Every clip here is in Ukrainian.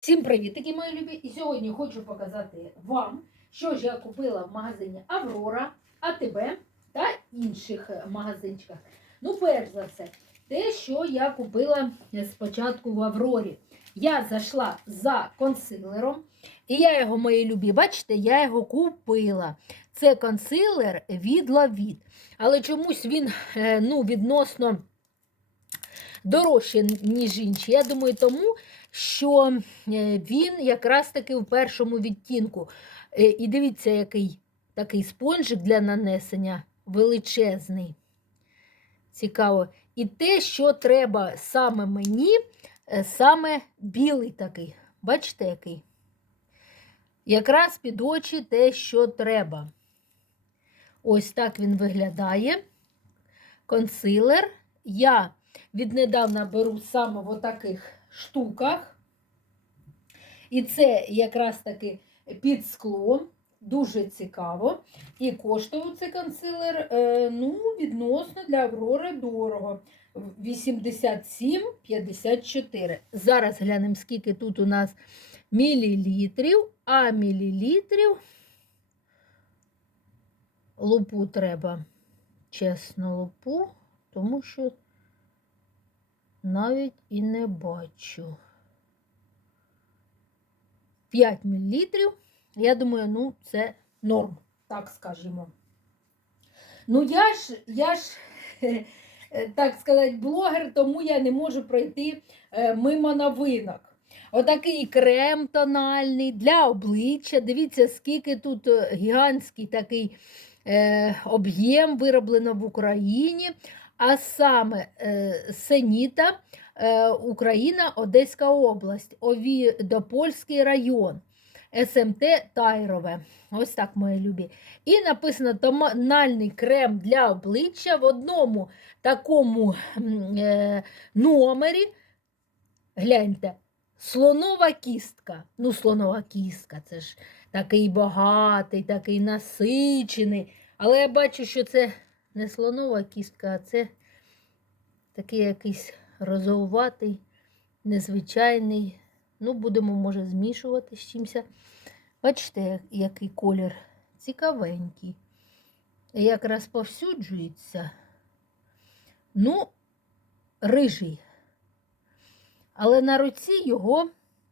Всім привіт, такі мої любі! І сьогодні хочу показати вам, що ж я купила в магазині Аврора, АТБ та інших е, магазинчиках. Ну, перш за все, те, що я купила спочатку в Аврорі. Я зайшла за консилером, і я його, мої любі, бачите, я його купила. Це консилер від Лавіт. Але чомусь він е, ну, відносно дорожче, ніж інші. Я думаю, тому що е, він якраз таки в першому відтінку. Е, І дивіться, який такий спонжик для нанесення величезний. Цікаво. І те, що треба саме мені, е, саме білий такий. Бачите, який? Якраз під очі те, що треба. Ось так він виглядає. Консилер. Я віднедавна беру саме в таких штуках. І це якраз таки під склом. Дуже цікаво. І коштував цей консилер е, ну, відносно для Аврори дорого. 87,54. Зараз глянемо, скільки тут у нас мілілітрів, а мілілітрів лупу треба. Чесно, лупу, тому що навіть і не бачу. 5 мл. Я думаю, ну, це норм, так скажімо. Ну, я ж, я ж, так сказати, блогер, тому я не можу пройти е, мимо новинок. Отакий крем тональний для обличчя. Дивіться, скільки тут е, гігантський такий е, об'єм вироблено в Україні. А саме е, Сеніта, е, Україна, Одеська область, Овідопольський район, СМТ Тайрове. Ось так, мої любі. І написано тональний крем для обличчя в одному такому е, номері. Гляньте, слонова кістка. Ну, слонова кістка, це ж такий багатий, такий насичений. Але я бачу, що це не слонова кістка, а це такий якийсь розовуватий, незвичайний. Ну, будемо, може, змішувати з чимось. Бачите, який колір цікавенький. Як розповсюджується, ну, рижий. Але на руці його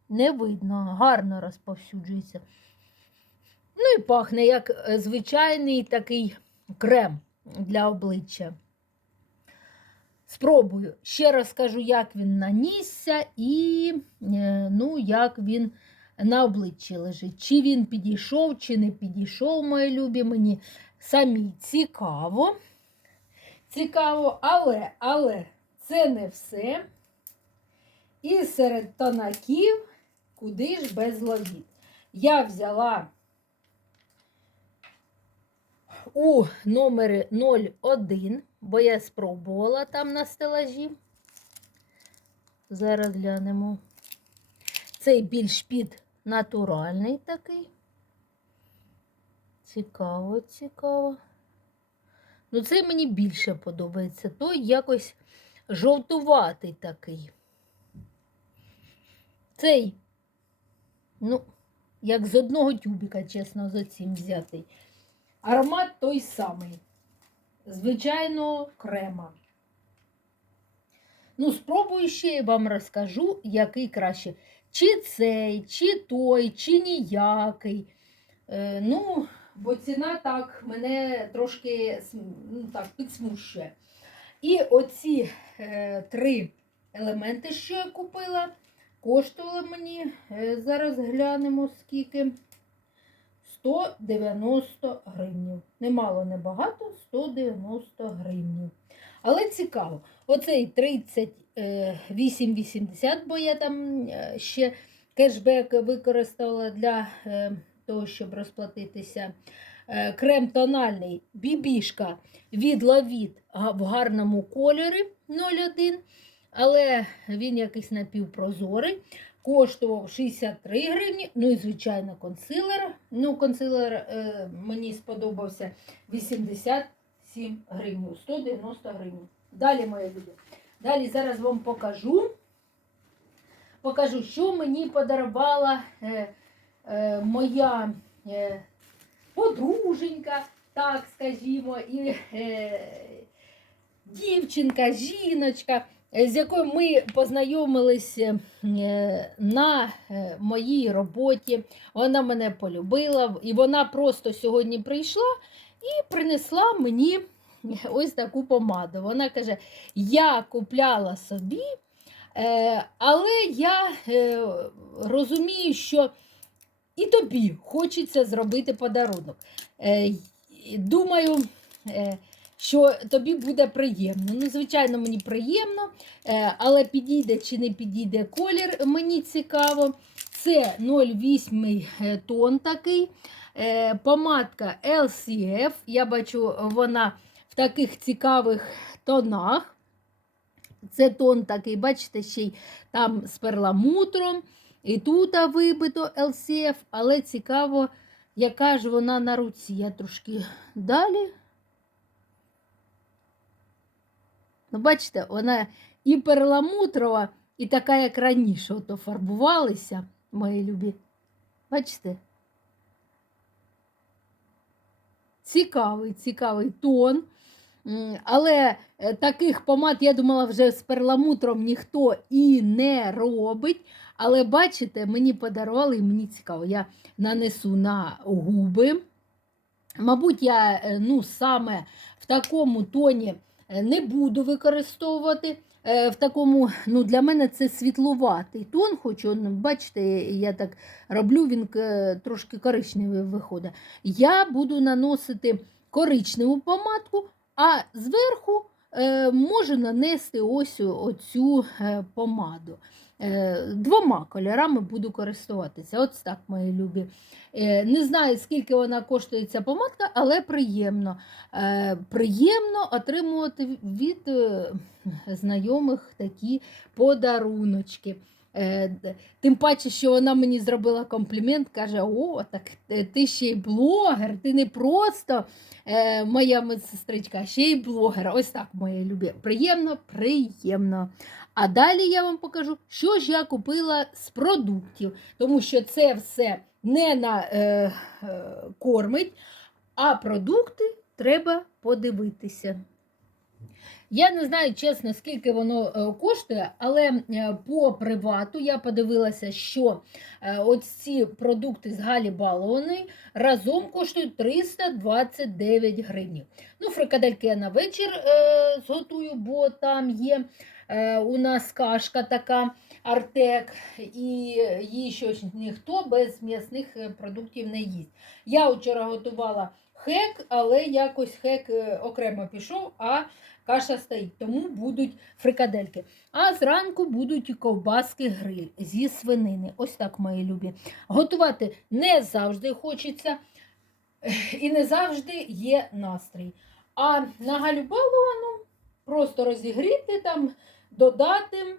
не видно, гарно розповсюджується. Ну і пахне як е, звичайний такий крем для обличчя. Спробую. Ще раз скажу, як він нанісся і е, ну, як він на обличчі лежить. Чи він підійшов, чи не підійшов, мої любі мені. Самі цікаво. Цікаво, але, але це не все. І серед тонаків, куди ж без ловіт. Я взяла у номері 01, бо я спробувала там на стелажі. Зараз глянемо. Цей більш під натуральний такий. Цікаво, цікаво. Ну, цей мені більше подобається. Той якось жовтуватий такий. Цей, ну, як з одного тюбіка, чесно, з оцим взятий. Аромат той самий. Звичайно, крема. Ну, спробую ще я вам розкажу, який краще. Чи цей, чи той, чи ніякий. Е, ну, бо ціна так мене трошки ну, так, підсмущує. І оці е, три елементи, що я купила, коштували мені, е, зараз глянемо скільки. 190 гривнів. Немало, не багато, 190 гривнів. Але цікаво, оцей 38,80, бо я там е, ще кешбек використала для е, того, щоб розплатитися. Е, Крем тональний бібішка від Лавіт в гарному кольорі 01, але він якийсь напівпрозорий коштував 63 гривні. Ну і, звичайно, консилер. Ну, консилер е, мені сподобався 87 гривень, 190 гривень. Далі, мої люди. Далі зараз вам покажу покажу, що мені подарувала е, е, моя е, подруженька, так скажімо, і е, дівчинка, жіночка, з якою ми познайомилися е, на е, моїй роботі. Вона мене полюбила, і вона просто сьогодні прийшла і принесла мені ось таку помаду. Вона каже: Я купляла собі, е, але я е, розумію, що і тобі хочеться зробити подарунок. Е, Думаю, е, що тобі буде приємно. Ну, звичайно, мені приємно, е, але підійде чи не підійде колір, мені цікаво. Це 0,8 е, тон такий. Е, Помадка LCF. Я бачу, вона в таких цікавих тонах. Це тон такий, бачите, ще й там з перламутром. І тут вибито LCF, але цікаво, яка ж вона на руці. Я трошки далі. Ну, бачите, вона і перламутрова, і така, як раніше, ото фарбувалися, мої любі. Бачите? Цікавий, цікавий тон. Але е, таких помад, я думала, вже з перламутром ніхто і не робить. Але бачите, мені подарували і мені цікаво. Я нанесу на губи. Мабуть, я е, ну, саме в такому тоні не буду використовувати. Е, В такому, ну, для мене це світловатий тон, хоч он, бачите, я так роблю, він е, трошки коричневий виходить. Я буду наносити коричневу помадку, а зверху е, можу нанести ось оцю е, помаду. Е, Двома кольорами буду користуватися. Ось так, мої любі. Е, Не знаю, скільки вона коштує ця помадка, але приємно. Е, Приємно отримувати від знайомих такі подаруночки. Е, Тим паче, що вона мені зробила комплімент, каже: О, так е, ти ще й блогер, ти не просто е, моя медсестричка, ще й блогер. Ось так, мої любі. Приємно, приємно. А далі я вам покажу, що ж я купила з продуктів, тому що це все не на е, е, кормить, а продукти треба подивитися. Я не знаю, чесно, скільки воно е, коштує, але е, по привату я подивилася, що е, ці продукти з Галі Балованої разом коштують 329 гривень. Ну, фрикадельки я на вечір зготую, бо там є у нас кашка така артек, і її щось ніхто без м'ясних продуктів не їсть. Я вчора готувала хек, але якось хек е, окремо пішов, а каша стоїть, тому будуть фрикадельки. А зранку будуть ковбаски гриль зі свинини. Ось так, мої любі. Готувати не завжди хочеться і не завжди є настрій. А на галюбаловану просто розігріти там, додати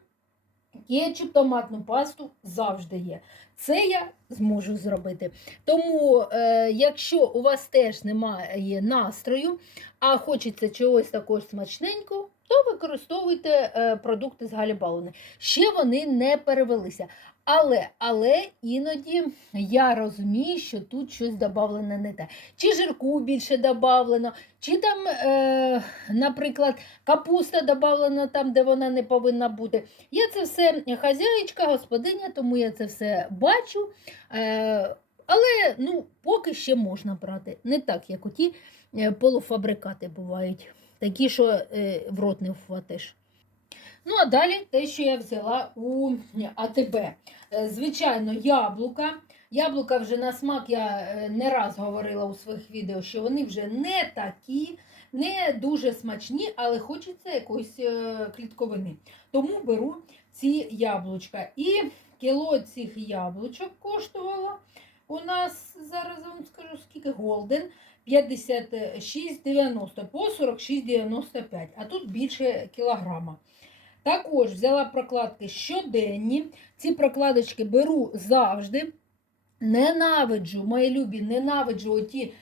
кетчуп, томатну пасту завжди є. Це я зможу зробити. Тому, е, якщо у вас теж немає настрою, а хочеться чогось такого смачненького, то використовуйте е, продукти з галібалони. Ще вони не перевелися. Але, але іноді я розумію, що тут щось додавлено не те. Чи жирку більше додавлено, чи там, е, наприклад, капуста додавлена там, де вона не повинна бути. Я це все хазяїчка, господиня, тому я це все бачу. Е, але ну, поки ще можна брати. Не так, як оті е, полуфабрикати бувають, такі, що е, в рот не вхватиш. Ну, а далі те, що я взяла у АТБ. Е, Звичайно, яблука. Яблука вже на смак я е, не раз говорила у своїх відео, що вони вже не такі, не дуже смачні, але хочеться якоїсь е, клітковини. Тому беру ці яблучка. І кіло цих яблучок коштувало у нас, зараз вам скажу, скільки голден. 56,90 по 46,95, а тут більше кілограма. Також взяла прокладки щоденні. Ці прокладочки беру завжди. Ненавиджу, мої любі, ненавиджу оті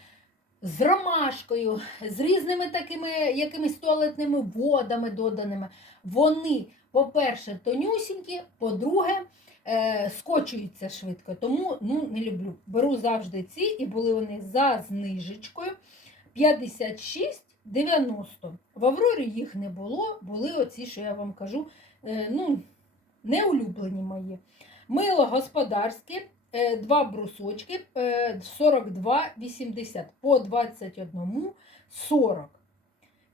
з ромашкою, з різними такими якимись туалетними водами доданими. Вони, по-перше, тонюсінькі, по-друге, е, скочуються швидко, тому ну, не люблю. Беру завжди ці, і були вони за знижечкою 56,90. В Аврорі їх не було, були оці, що я вам кажу, е, ну, не улюблені мої. Мило господарське, е, два брусочки е, 42,80 по 21,40.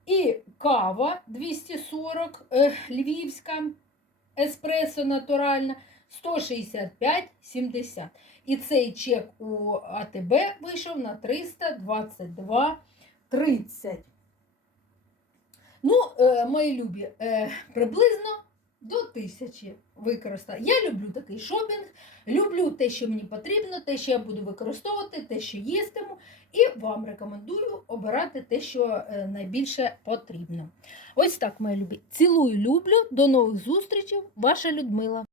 І кава 240 е, львівська, еспресо натуральна 165,70. І цей чек у АТБ вийшов на 322,30. Е, мої любі, е, приблизно до тисячі використала. Я люблю такий шопінг, люблю те, що мені потрібно, те, що я буду використовувати, те, що їстиму, і вам рекомендую обирати те, що е, найбільше потрібно. Ось так, мої любі. Цілую, люблю. До нових зустрічей. Ваша Людмила.